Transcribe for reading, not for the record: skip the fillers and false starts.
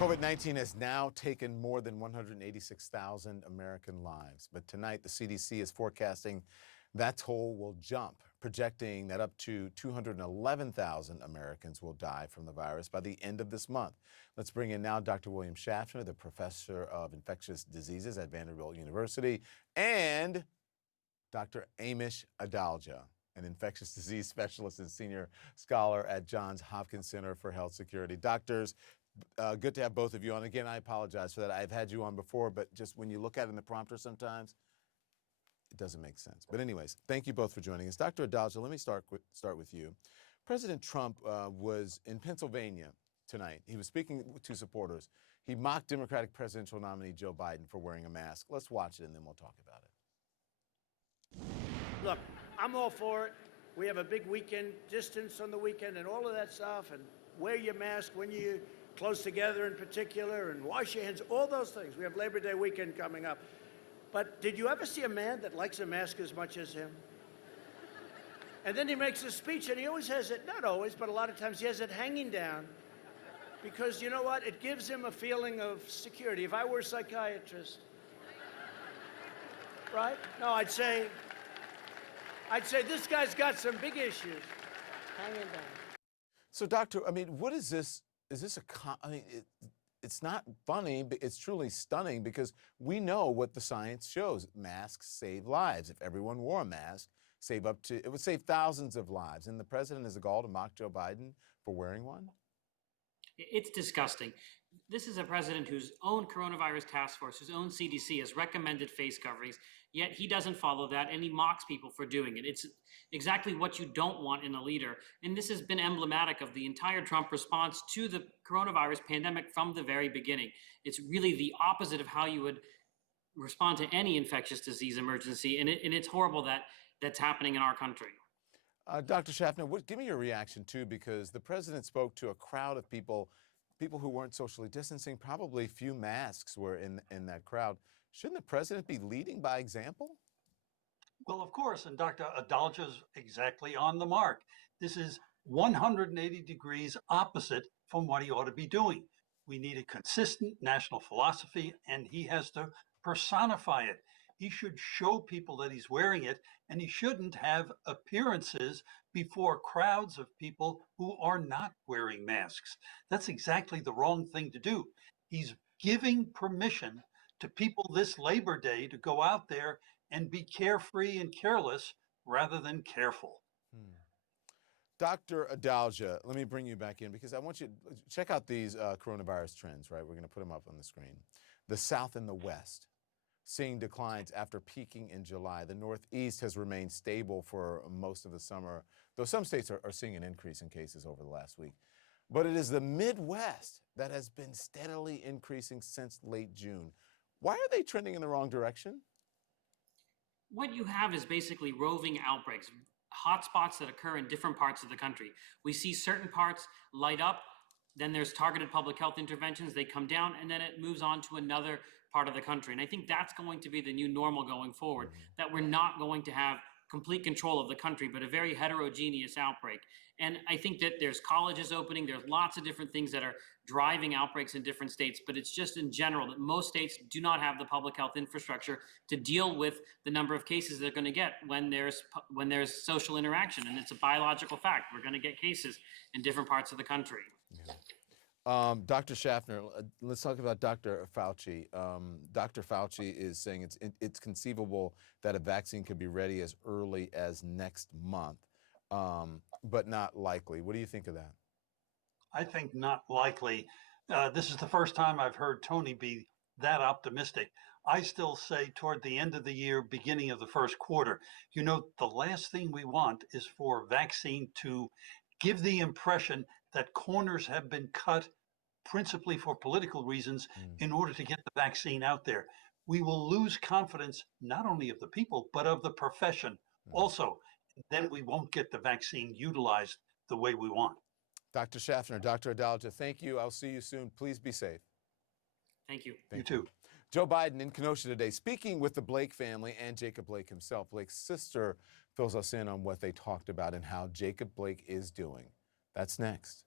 COVID-19 has now taken more than 186,000 American lives. But tonight, the CDC is forecasting that toll will jump, projecting that up to 211,000 Americans will die from the virus by the end of this month. Let's bring in now Dr. William Schaffner, the professor of infectious diseases at Vanderbilt University, and Dr. Amish Adalja, an infectious disease specialist and senior scholar at Johns Hopkins Center for Health Security. Doctors, good to have both of you on. Again, I apologize for that. I've had you on before, but just when you look at it in the prompter sometimes, it doesn't make sense. But anyways, thank you both for joining us. Dr. Adalja, let me start with you. President Trump was in Pennsylvania tonight. He was speaking to supporters. He mocked Democratic presidential nominee Joe Biden for wearing a mask. Let's watch it and then we'll talk about it. Look, I'm all for it. We have a big weekend, distance on the weekend and all of that stuff, and wear your mask when you close together in particular, and wash your hands, all those things. We have Labor Day weekend coming up. But did you ever see a man that likes a mask as much as him? And then he makes a speech, and he always has it, not always, but a lot of times he has it hanging down, because you know what? It gives him a feeling of security. If I were a psychiatrist, right? No, I'd say this guy's got some big issues hanging down. So, doctor, I mean, what is this? Is this it's not funny, but it's truly stunning because we know what the science shows. Masks save lives. If everyone wore a mask, it would save thousands of lives. And the president has a gall to mock Joe Biden for wearing one? It's disgusting. This is a president whose own coronavirus task force, whose own CDC has recommended face coverings, yet he doesn't follow that and he mocks people for doing it. It's exactly what you don't want in a leader. And this has been emblematic of the entire Trump response to the coronavirus pandemic from the very beginning. It's really the opposite of how you would respond to any infectious disease emergency. And it's horrible that that's happening in our country. Dr. Schaffner, give me your reaction too, because the president spoke to a crowd of people who weren't socially distancing. Probably few masks were in that crowd. Shouldn't the president be leading by example? Well, of course, and Dr. Adalja's exactly on the mark. This is 180 degrees opposite from what he ought to be doing. We need a consistent national philosophy, and he has to personify it. He should show people that he's wearing it, and he shouldn't have appearances before crowds of people who are not wearing masks. That's exactly the wrong thing to do. He's giving permission to people this Labor Day to go out there and be carefree and careless rather than careful. Dr. Adalja, let me bring you back in because I want you to check out these coronavirus trends, right? We're going to put them up on the screen. The South and the West seeing declines after peaking in July. The Northeast has remained stable for most of the summer, though some states are seeing an increase in cases over the last week. But it is the Midwest that has been steadily increasing since late June. Why are they trending in the wrong direction? What you have is basically roving outbreaks, hotspots that occur in different parts of the country. We see certain parts light up, then there's targeted public health interventions, they come down, and then it moves on to another part of the country. And I think that's going to be the new normal going forward, that we're not going to have complete control of the country, but a very heterogeneous outbreak. And I think that there's colleges opening, there's lots of different things that are driving outbreaks in different states, but it's just in general that most states do not have the public health infrastructure to deal with the number of cases they're going to get when there's social interaction. And it's a biological fact. We're going to get cases in different parts of the country. Yeah. Dr. Schaffner, let's talk about Dr. Fauci. Dr. Fauci is saying it's conceivable that a vaccine could be ready as early as next month, but not likely. What do you think of that? I think not likely. This is the first time I've heard Tony be that optimistic. I still say toward the end of the year, beginning of the first quarter. You know, the last thing we want is for vaccine to give the impression that corners have been cut principally for political reasons in order to get the vaccine out there. We will lose confidence not only of the people, but of the profession also. Then we won't get the vaccine utilized the way we want. Dr. Schaffner, Dr. Adalja, thank you. I'll see you soon. Please be safe. Thank you. You too. Joe Biden in Kenosha today, speaking with the Blake family and Jacob Blake himself. Blake's sister fills us in on what they talked about and how Jacob Blake is doing. That's next.